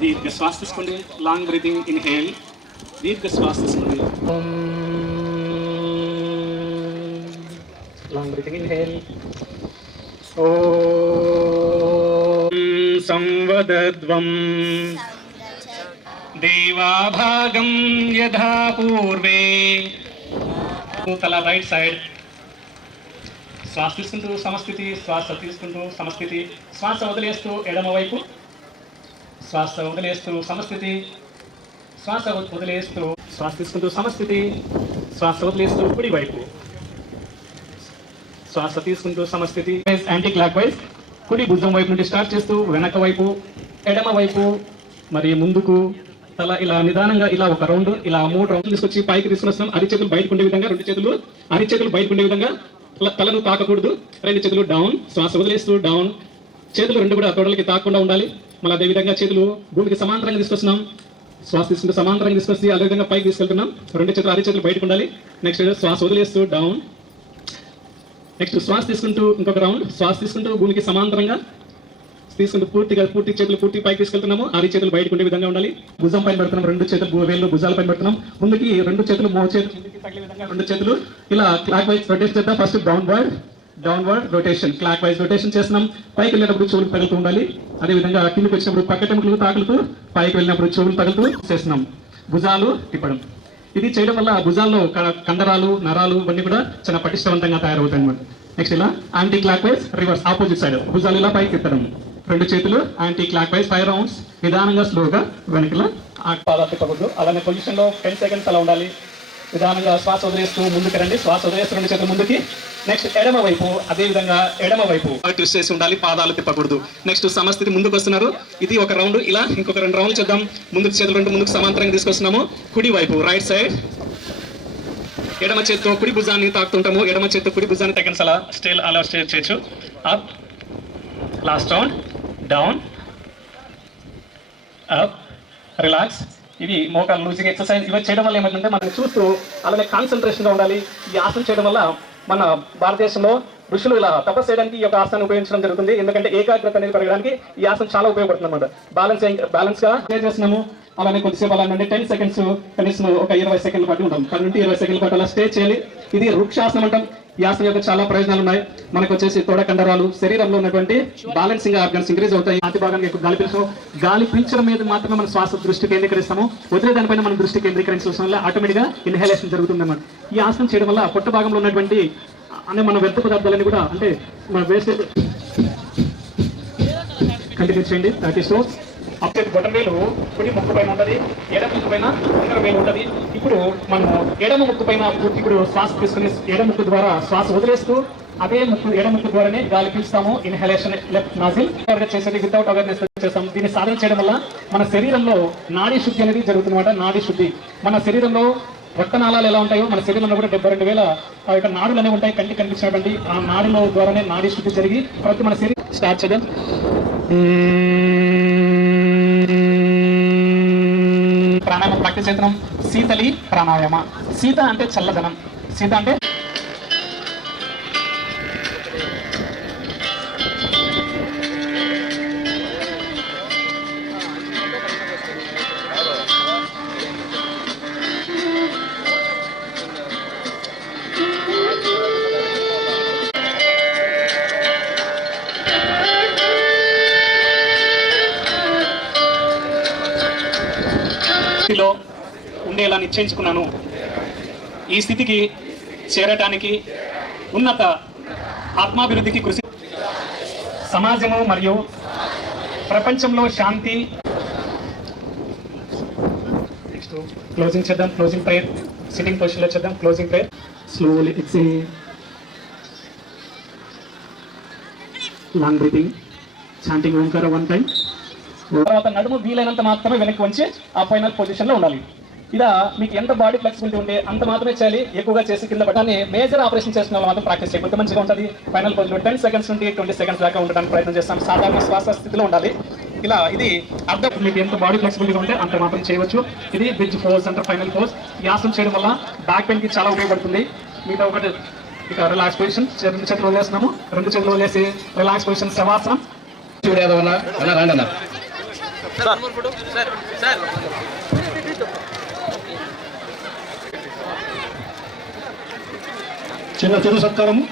దీర్ఘ శ్వాస తీసుకోండి. Long breathing inhale. దీర్ఘ శ్వాస తీసుకోండి. Long breathing inhale. ఓం సంవదద్వం దేవాభాగం యథా పూర్వే. తల రైట్ సైడ్. శ్వాస తీసుకుంటూ సమస్థితి, శ్వాస తీసుకుంటూ సమస్థితి, శ్వాస వదిలేస్తూ ఎడమవైపు, శ్వాస వదిలేస్తూ సమస్థితి, శ్వాస వదిలేస్తూ, శ్వాస తీసుకుంటూ సమస్థితి, శ్వాస వదిలేస్తూ కుడివైపు, శ్వాస తీసుకుంటూ సమస్థితి. యాంటీ క్లాక్ వైజ్ కుడి భుజం వైపు నుండి స్టార్ట్ చేస్తూ వెనక వైపు, ఎడమ వైపు, మరి ముందుకు, తల ఇలా నిదానంగా ఇలా ఒక రౌండ్, ఇలా 3 రౌండ్లు తీసుకొచ్చి పైకి తీసుకుని వస్తాం. అరిచేతులు బయటకు ఉండే విధంగా, 2 చేతులు అరిచేతులు బయటకు ఉండే విధంగా, తలను తాకకూడదు. 2 చేతులు డౌన్, శ్వాస వదిలేస్తూ డౌన్, చేతులు 2 కూడా తొడలకి తాకుండా ఉండాలి. మళ్ళీ అదేవిధంగా చేతులు భూమికి సమాంతరంగా తీసుకొస్తున్నాం. శ్వాస తీసుకుంటూ సమాంతరంగా తీసుకొచ్చి అదేవిధంగా పైకి తీసుకెళ్తున్నాం. 2 చేతులు అరిచేతులు బయటకు ఉండాలి. నెక్స్ట్ శ్వాస వదిలేస్తూ డౌన్. నెక్స్ట్ శ్వాస తీసుకుంటూ ఇంకొక రౌండ్, శ్వాస తీసుకుంటూ భూమికి సమాంతరంగా తీసుకుంటూ పూర్తి చేతులు పూర్తి పైకి తీసుకెళ్తున్నాము. చేతులు బయటకు ఉండే విధంగా ఉండాలి. భుజం పైన పెడుతున్నాం, 2 చేతులు వేళ్ళు భుజాల పైన పెడుతున్నాం. ముందుకి 2 చేతులు చేతులు తగిలే విధంగా 2 చేతులు ఇలా క్లాక్ వైజ్ రొటేషన్ చేద్దాం. First downward rotation, clock wise rotation చేస్తున్నాం. పైకి వెళ్ళినప్పుడు చెవులు తగులుతూ ఉండాలి. అదేవిధంగా కిందకి వచ్చినప్పుడు పక్కటెముకలు తాకులుతూ, పైకి వెళ్ళినప్పుడు చెవులు తగులుతూ చేస్తున్నాం. భుజాలు తిప్పడం. ఇది చేయడం వల్ల భుజాల్లో కండరాలు, నరాలు ఇవన్నీ కూడా చాలా పటిష్టవంతంగా తయారవుతాయి అన్నమాట. నెక్స్ట్ ఇలా anti clock wise reverse, opposite side భుజాలు ఇలా పైకి తిప్పడం. 2 చేతులు యాంటీ క్లాక్ వైజ్ 5 రౌండ్స్, నిదానంగా స్లోగా వెనకలా పాదాలు తిప్పకూడదు. అలానే పొజిషన్ లో 10 సెకండ్స్ అలా ఉండాలి. నిదానంగా శ్వాస వదిలేస్తూ ముందుకు రండి. శ్వాస వదిలేస్తూ 2 చేతులు ముందుకి. నెక్స్ట్ ఎడమ వైపు, అదే విధంగా ఎడమ వైపు ట్విస్ట్ చేసి ఉండాలి, పాదాలు తిప్పకూడదు. నెక్స్ట్ సమస్థితి ముందుకు వస్తున్నారు. ఇది ఒక రౌండ్. ఇలా ఇంకొక 2 రౌండ్లు చేద్దాం. ముందుకు చేతులు 2 ముందుకు సమాంతరంగా తీసుకొస్తున్నాము. కుడి వైపు రైట్ సైడ్, ఎడమ చేత్తో కుడి భుజాన్ని తాకుతుంటాము. ఎడమ చేత్తో కుడి భుజాన్ని తగ్గన్స్ అలా స్టే చేయొచ్చు. Up, last round, down, up, relax. ఇవి మోకాలు లూజింగ్ ఎక్సర్సైజ్. ఇవి చేయడం వల్ల ఏమంటే మనం చూస్తూ అలానే కాన్సన్ట్రేషన్గా ఉండాలి. ఈ ఆసనం చేయడం వల్ల మన భారతదేశంలో ఋషులు ఇలా తపస్సు చేయడానికి ఈ యొక్క ఆసనాన్ని ఉపయోగించడం జరుగుతుంది. ఎందుకంటే ఏకాగ్రత అనేది పెరగడానికి ఈ ఆసనం చాలా ఉపయోగపడుతుంది అన్నమాట. బ్యాలెన్స్ గా చేస్తున్నాము. అలానే కొద్దిసేపు అలా 10 సెకండ్స్ కనీసం ఒక 20 సెకండ్ల పాటు ఉంటాం. 10 నుండి 20 సెకండ్ల పాటు అలా స్టే చేయాలి. ఇది వృక్షాసనం అంటాం. ఈ ఆసనం యొక్క చాలా ప్రయోజనాలు ఉన్నాయి. మనకు వచ్చేసి తొడ కండరాలు, శరీరంలో ఉన్నటువంటి బ్యాలెన్సింగ్ ఆర్గన్స్ ఇంక్రీజ్ అవుతాయి. ఆతి భాగానికి ఎక్కువ గాలి పీల్చడం మీద మాత్రమే మన శ్వాస దృష్టి కేంద్రీకరిస్తాము. వదిలే దానిపైన మనం దృష్టి కేంద్రీకరించడం వల్ల ఆటోమేటిక్గా ఇన్హలేషన్ జరుగుతుంది అన్నమాట. ఈ ఆసనం చేయడం వల్ల పొట్ట భాగంలో ఉన్నటువంటి మన వ్యర్థ పదార్థాలన్నీ కూడా, అంటే మన వేస్టేజ్ కంటిన్యూ చేయండి. That is so. అప్పుడు బొటనవేలు కుడి ముక్కు పైన ఉంటుంది, ఎడమ ముక్కు పైన ఉంగర వేలు ఉంటుంది. ఇప్పుడు మనం ఎడమ ముక్కు పైన ఇప్పుడు శ్వాస తీసుకుని ఎడమ ముక్కు ద్వారా శ్వాస వదిలేస్తూ అదే ఎడమ ముక్కు ద్వారానే గాలి పీల్స్తాము. ఇన్హలేషన్ లెఫ్ట్ నాజిల్ చేసేది వితౌట్ అవేర్నెస్ చేస్తాం. దీన్ని సాధన చేయడం వల్ల మన శరీరంలో నాడీ శుద్ధి అనేది జరుగుతుందన్నమాట. నాడీ శుద్ధి మన శరీరంలో రక్తనాళాలు ఎలా ఉంటాయో మన శరీరంలో కూడా 72,000 ఆ యొక్క నాడులు అనేవి ఉంటాయి. కంటికి కనిపించినటువంటి ఆ నాడుల ద్వారానే నాడీ శుద్ధి జరిగి ప్రతి మన శరీరం స్టార్ట్ చేద్దాం. ప్రాణాయామం ప్రాక్టీస్ చేస్తున్నాం. శీతలి ప్రాణాయామ. శీత అంటే చల్లదనం, శీత అంటే ఉండేలా నిశ్చయించుకున్నాను. ఈ స్థితికి చేరటానికి ఉన్నత ఆత్మాభివృద్ధికి కృషి, సమాజము మరియు ప్రపంచంలో శాంతి. క్లోజింగ్ చేద్దాం. క్లోజింగ్ ప్రేయర్ సిట్టింగ్ పొజిషన్లో చేద్దాం. Closing prayer. Slowly exhale, long breathing, chanting ఓంకార 1 టైం. తర్వాత నడుము వీలైనంత మాత్రమే వెనక్కి వంచి ఆ ఫైనల్ పొజిషన్లో ఉండాలి. ఇలా మీకు ఎంత బాడీ ఫ్లెక్సిబిలిటీ ఉంటే అంత మాత్రమే చేయాలి. ఎక్కువగా చేసి కింద పట్టాన్ని మేజర్ ఆపరేషన్ చేసిన వాళ్ళు మాత్రం ప్రాక్టీస్ చేయకపోతే మంచిగా ఉంటుంది. ఫైనల్ పొజిషన్ 10 సెకండ్స్ నుండి 20 సెకండ్స్ దాకా ఉండడానికి ప్రయత్నం చేస్తాం. సాధారణ శ్వాస స్థితిలో ఉండాలి. ఇలా ఇది అర్థం. మీకు ఎంత బాడీ ఫ్లెక్సిబిలిటీ ఉంటే అంత మాత్రం చేయవచ్చు. ఇది బ్రిడ్జ్ పోజ్ అంటారు, ఫైనల్ పోజ్. ఈ ఆసనం చేయడం వల్ల బ్యాక్ పెయిన్ కి చాలా ఉపయోగపడుతుంది. మిగతా ఒకటి ఇక రిలాక్స్ పొజిషన్, 2 చేతులు వదిలేస్తున్నాము. 2 చేతులు వదిలేసి రిలాక్స్ పొజిషన్ శవాసనం. చిన్న చిరు సత్కారము.